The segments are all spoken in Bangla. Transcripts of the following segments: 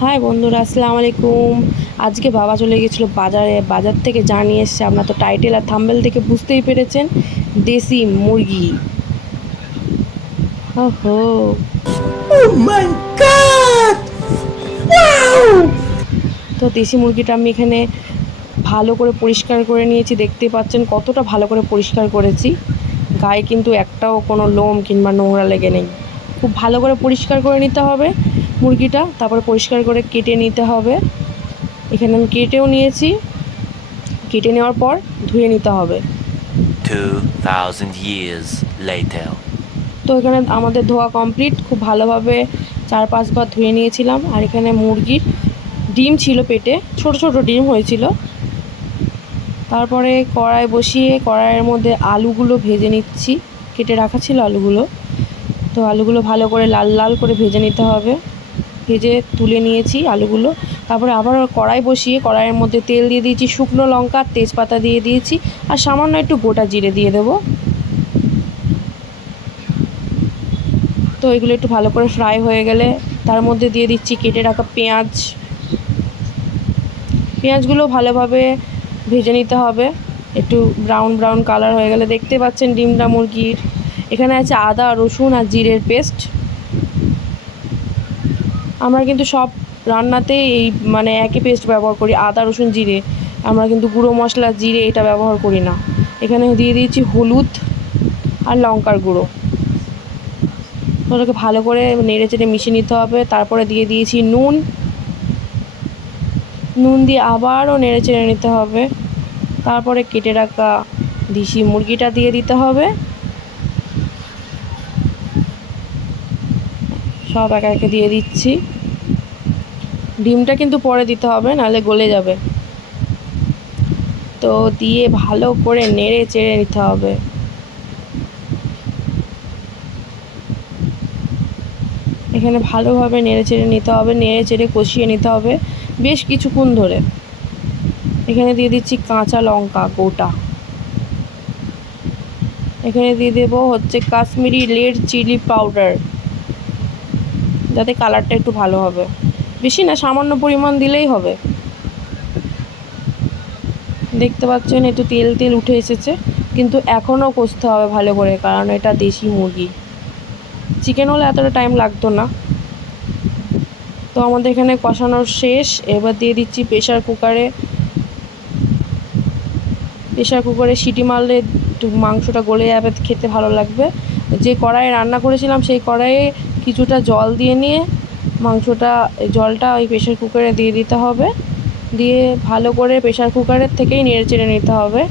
হাই বন্ধুরা আসসালামু আলাইকুম। আজকে বাবা চলে গেছিল বাজারে। বাজার থেকে জানিয়ে এসছে আপনার তো টাইটেল আর থাম্বেল থেকে বুঝতেই পেরেছেন দেশি মুরগি। ওহো। Oh! তো দেশি মুরগিটা আমি এখানে ভালো করে পরিষ্কার করে নিয়েছি। দেখতে পাচ্ছেন কতটা ভালো করে পরিষ্কার করেছি। গায়ে কিন্তু একটাও কোনো লোম কিংবা নোংরা লেগে নেই। খুব ভালো করে পরিষ্কার করে নিতে হবে। মুরগিটা তারপরে পরিষ্কার করে কেটে নিতে হবে। এখানে আমি কেটেও নিয়েছি। কেটে নেওয়ার পর ধুয়ে নিতে হবে। 2,000 years later. তো এখানে আমাদের ধোয়া কমপ্লিট। খুব ভালোভাবে চার পাঁচবার ধুয়ে নিয়েছিলাম। আর এখানে মুরগির ডিম ছিল পেটে। ছোট ছোট ডিম হয়েছিল। তারপরে কড়াই বসিয়ে কড়াইয়ের মধ্যে আলুগুলো ভেজে নিচ্ছি। কেটে রাখা ছিল আলুগুলো। তো আলুগুলো ভালো করে লাল লাল করে ভেজে নিতে হবে। ভেজে তুলে নিয়েছি আলুগুলো। তারপরে আবার কড়াই বসিয়ে কড়াইয়ের মধ্যে তেল দিয়ে দিয়েছি, শুকনো লঙ্কা, তেজপাতা দিয়ে দিয়েছি, আর সামান্য একটু গোটা জিরে দিয়ে দেবো। তো এগুলো একটু ভালো করে ফ্রাই হয়ে গেলে তার মধ্যে দিয়ে দিচ্ছি কেটে রাখা পেঁয়াজ। পেঁয়াজগুলো ভালোভাবে ভেজে নিতে হবে। একটু ব্রাউন ব্রাউন কালার হয়ে গেলে দেখতে পাচ্ছেন ডিমটা মুরগির। এখানে আছে আদা, রসুন আর জিরের পেস্ট আমরা কিন্তু সব রান্নাতে এই মানে একই পেস্ট ব্যবহার করি, আদা, রসুন, জিরে। আমরা কিন্তু গুঁড়ো মশলা, জিরে এটা ব্যবহার করি না। এখানে দিয়ে দিয়েছি হলুদ আর লঙ্কার গুঁড়ো। ওটাকে ভালো করে নেড়ে চেড়ে মিশিয়ে নিতে হবে। তারপরে দিয়ে দিয়েছি নুন। নুন দিয়ে আবারও নেড়ে চেড়ে নিতে হবে। তারপরে কেটে রাখা দেশি মুরগিটা দিয়ে দিতে হবে। সব একে একে দিয়ে দিচ্ছি। ডিমটা কিন্তু পরে দিতে হবে, নাহলে গলে যাবে। তো দিয়ে ভালো করে নেড়ে চেড়ে নিতে হবে। এখানে ভালোভাবে নেড়ে চেড়ে নিতে হবে, নেড়ে চেড়ে কষিয়ে নিতে হবে বেশ কিছুক্ষণ ধরে। এখানে দিয়ে দিচ্ছি কাঁচা লঙ্কা গোটা। এখানে দিয়ে দেবো হচ্ছে কাশ্মীরি রেড চিলি পাউডার। যাতে কালারটা একটু ভালো হবে। বেশি না, সামান্য পরিমাণ দিলেই হবে। দেখতে পাচ্ছেন, একটু তেল তেল উঠে এসেছে। কিন্তু এখনও কষতে হবে ভালো করে, কারণ এটা দেশি মুরগি। চিকেন হলে এতটা টাইম লাগতো না। তো আমাদের এখানে কষানোর শেষ। এবার দিয়ে দিচ্ছি প্রেশার কুকারে প্রেশার কুকারে সিটি মারলে মাংসটা গলে যাবে, খেতে ভালো লাগবে। যে কড়াইয়ে রান্না করেছিলাম, সেই কড়াইয়ে কিছুটা জল দিয়ে নিয়ে মাংসটা জলটা ওই প্রেশার কুকারে দিয়ে দিতে হবে। দিয়ে ভালো করে প্রেশার কুকারের থেকেই নেড়ে চেড়ে নিতে হবে।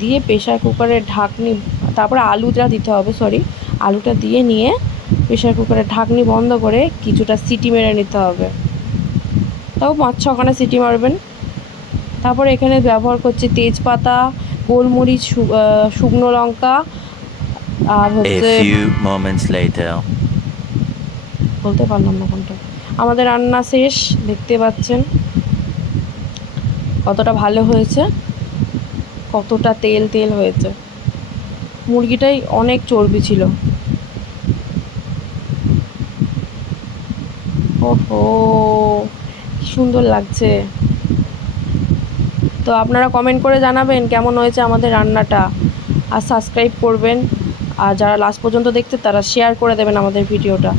দিয়ে প্রেশার কুকারের ঢাকনি তারপরে আলুটা দিতে হবে সরি আলুটা দিয়ে নিয়ে প্রেশার কুকারের ঢাকনি বন্ধ করে কিছুটা সিটি মেরে নিতে হবে। তাও পাঁচ ছখানা সিটি মারবেন। তারপরে এখানে ব্যবহার করছি তেজপাতা গোলমরিচ শুকনো লঙ্কা আর হচ্ছে. বলতে পারলাম না কোনটা। আমাদের রান্না শেষ, দেখতে পাচ্ছেন কতটা ভালো হয়েছে, কতটা তেল তেল হয়েছে। মুরগিটাই অনেক চর্বি ছিল। ওহো, কি সুন্দর লাগছে। তো আপনারা কমেন্ট করে জানাবেন কেমন হয়েছে আমাদের রান্নাটা। আর সাবস্ক্রাইব করবেন। আর যারা লাস্ট পর্যন্ত দেখছে তারা শেয়ার করে দেবেন আমাদের ভিডিওটা